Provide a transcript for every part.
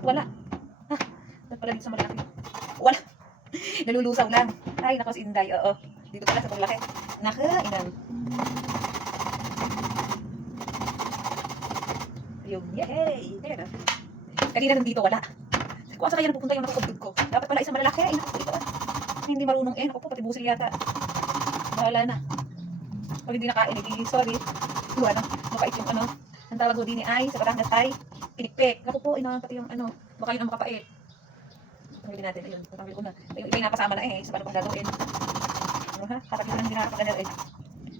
Ba't wala? Ha? Ba't wala dito sa malaki? Wala. Nalulusaw lang. Ay, nako si Inday. Oo. Dito pala sa malaki. Naka, inam. Yung, yay! Kaya na. Kanina nandito, wala. Kung asa kaya napupunta yung nakukubdog ko. Dapat pala isang malalaki. Ay, naku, ito. Ah. Hindi marunong eh. Naku po, pati busil yata. Bahala na. Pag hindi nakain, eh, sorry. Diba, Iwan, ano, mapait yung ano. Ang tawag ko din ni ay sa Batangas ay pinikpik. Naku po, ina, pati yung ano, baka yun ang makapait. Pangili natin, ayun. Pangili ko na. Ayun, yung napasama na eh. Sa paano pang gagawin. Ano ha? Katagal ko nang hindi nakakapag eh.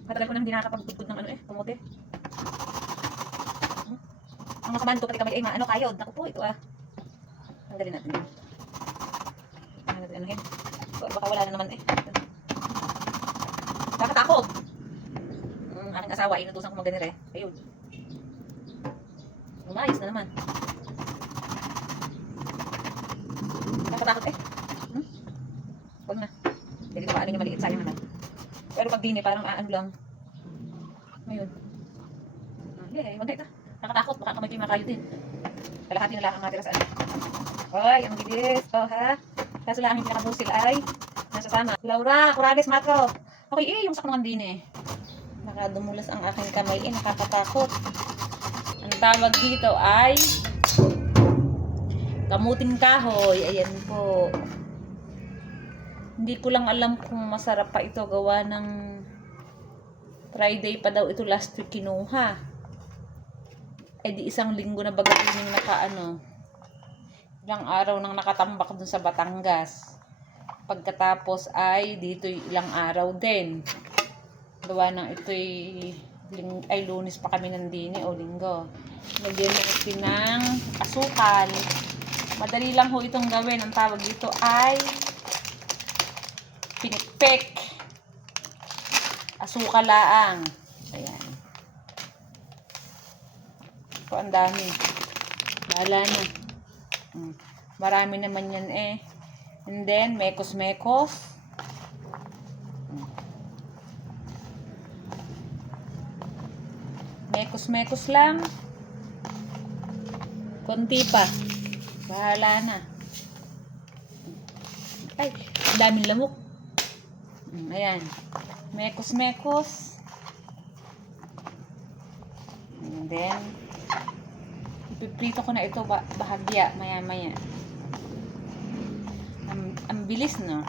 Matagal ko nang hindi nakakapagtugtog ng ano eh, pumote. Hmm? Ang mga kamanto, pati kamay ay maano kayod. Naku po, ito ah. Tanggalin natin. Ano natin anuhin. Baka wala na naman eh. Nakatakot. Mm, aking asawa, inutusan ko mag eh. Ayun. Umayos na naman. Nakatakot eh. Hmm? Huwag na. Hindi ko paano yung maliit sayang naman. Pero pag dini, parang aan lang. Ngayon. Ah, yeah, wag na ito. Nakatakot, baka kamay kayo makayo din. Kalahati na lang ang matira sa ano. Hoy, ang bilis. Oh, ha? Kaso lang ang pinakabusil ay nasa sama. Laura, Corales, Matro. Okay, eh, yung saknungan din eh. Nakadumulas ang aking kamay eh, nakakatakot. Tawag dito ay kamuting kahoy. Ayan po. Hindi ko lang alam kung masarap pa ito gawa ng Friday pa daw ito last week kinuha. Eh di isang linggo na baga yung nakaano. Ilang araw nang nakatambak dun sa Batangas. Pagkatapos ay dito ilang araw din. Gawa ng ito'y ling, ay lunes pa kami nandini o linggo. Lagyan mo ito ng asukal. Madali lang ho itong gawin. Ang tawag dito ay pinikpek. Asukal laang. Ayan. Ito ang dami. Bahala na. Mm. Marami naman yan eh. And then, mekos-mekos. Mekos-mekos lang. Konti pa. Bahala na. Ay, ang daming lamok. Mm, Ayan. Mekos-mekos. And then, ipiprito ko na ito ba bahagya, maya-maya. Ang, ang bilis, no?